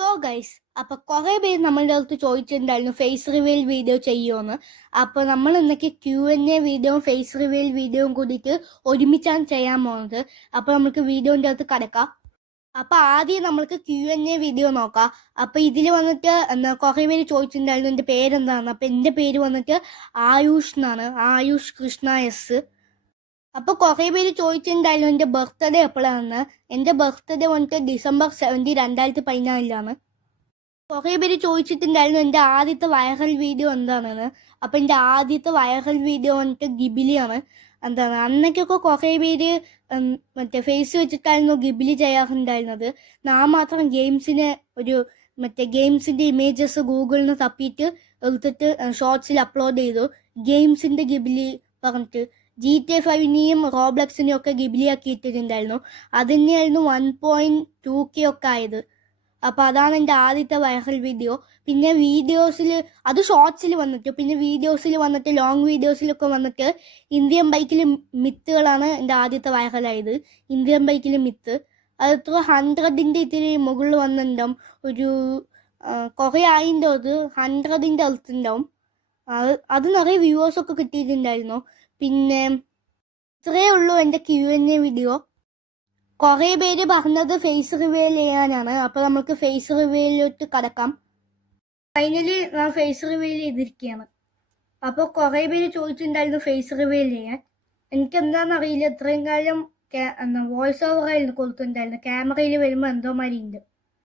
So guys, അപ്പോൾ കുറേ പേര് നമ്മളുടെ അടുത്ത് ചോദിച്ചിട്ടുണ്ടായിരുന്നു ഫേസ് റിവീൽ വീഡിയോ ചെയ്യുമോയെന്ന്. അപ്പോൾ നമ്മൾ ഇന്നൊക്കെ Q&A വീഡിയോയും ഫേസ് റിവീൽ വീഡിയോയും കൂടിയിട്ട് ഒരുമിച്ചാണ് ചെയ്യാൻ പോകുന്നത്. അപ്പോൾ നമുക്ക് വീഡിയോൻ്റെ അകത്ത് കിടക്കാം. അപ്പോൾ ആദ്യം നമ്മൾക്ക് Q&A വീഡിയോ നോക്കാം. അപ്പോൾ ഇതിൽ വന്നിട്ട് കുറേ പേര് ചോദിച്ചിട്ടുണ്ടായിരുന്നു എൻ്റെ പേരെന്താണെന്ന്. അപ്പോൾ എൻ്റെ പേര് വന്നിട്ട് ആയുഷ് എന്നാണ്, ആയുഷ് കൃഷ്ണ എസ്. അപ്പോൾ കുറേ പേര് ചോദിച്ചിട്ടുണ്ടായിരുന്നു എൻ്റെ ബർത്ത്ഡേ എപ്പോഴാണെന്ന്. എൻ്റെ ബർത്ത്ഡേ വന്നിട്ട് December 17, 2014 കുറേ പേര് ചോദിച്ചിട്ടുണ്ടായിരുന്നു എൻ്റെ ആദ്യത്തെ വൈറൽ വീഡിയോ എന്താണെന്ന്. അപ്പോൾ എൻ്റെ ആദ്യത്തെ വൈറൽ വീഡിയോ വന്നിട്ട് ഗിബിലിയാണ്. അന്നൊക്കെ കുറേ പേര് മറ്റേ ഫേസ് വെച്ചിട്ടായിരുന്നു ഗിബിലി ചെയ്യാറുണ്ടായിരുന്നത്. ഞാൻ മാത്രം ഗെയിംസിൻ്റെ ഇമേജസ് ഗൂഗിളിൽ നിന്ന് തപ്പിയിട്ട് എടുത്തിട്ട് ഷോർട്സിൽ അപ്ലോഡ് ചെയ്തു. ഗെയിംസിൻ്റെ ഗിബിലി പറഞ്ഞിട്ട് GTA 5-നെയും റോബ്ലക്സിനെയും ഒക്കെ ഗിബിലി ആക്കി ഇട്ടിട്ടുണ്ടായിരുന്നു. അതിനെയായിരുന്നു 1.2K ഒക്കെ ആയത്. അപ്പോൾ അതാണ് എൻ്റെ ആദ്യത്തെ വൈറൽ വീഡിയോ. പിന്നെ വീഡിയോസിൽ അത് ഷോർട്സിൽ വന്നിട്ട്, പിന്നെ വീഡിയോസിൽ വന്നിട്ട് ലോങ് വീഡിയോസിലൊക്കെ വന്നിട്ട് ഇന്ത്യൻ ബൈക്കിൽ മിത്തുകളാണ് എൻ്റെ ആദ്യത്തെ വൈറലായത്. ഇന്ത്യൻ ബൈക്കിൽ മിത്ത് അത് 100ൻ്റെ ഇത്തിരി മുകളിൽ വന്നിട്ടുണ്ടാവും. ഒരു കുറേ ആയിൻ്റെ അത് 100ൻ്റെ അടുത്തുണ്ടാവും. അത് നിറയെ വ്യൂവേഴ്സൊക്കെ കിട്ടിയിട്ടുണ്ടായിരുന്നു. പിന്നെ ഇത്രയേ ഉള്ളൂ എൻ്റെ Q&A വീഡിയോ. കുറേ പേര് പറഞ്ഞത് ഫേസ് റിവീൽ ചെയ്യാനാണ്. അപ്പോൾ നമുക്ക് ഫേസ് റിവീലിലോട്ട് കടക്കാം. ഫൈനലി ഞാൻ ഫേസ് റിവീൽ ചെയ്തിരിക്കുകയാണ്. അപ്പോൾ കുറേ പേര് ചോദിച്ചിട്ടുണ്ടായിരുന്നു ഫേസ് റിവീൽ ചെയ്യാൻ. എനിക്കെന്താണെന്നറിയില്ല, ഇത്രയും കാലം വോയിസ് ഓവർ ആയിരുന്നു കൊടുത്തിട്ടുണ്ടായിരുന്നു. ക്യാമറയിൽ വരുമ്പോൾ എന്തോ മാതിരിയുണ്ട്.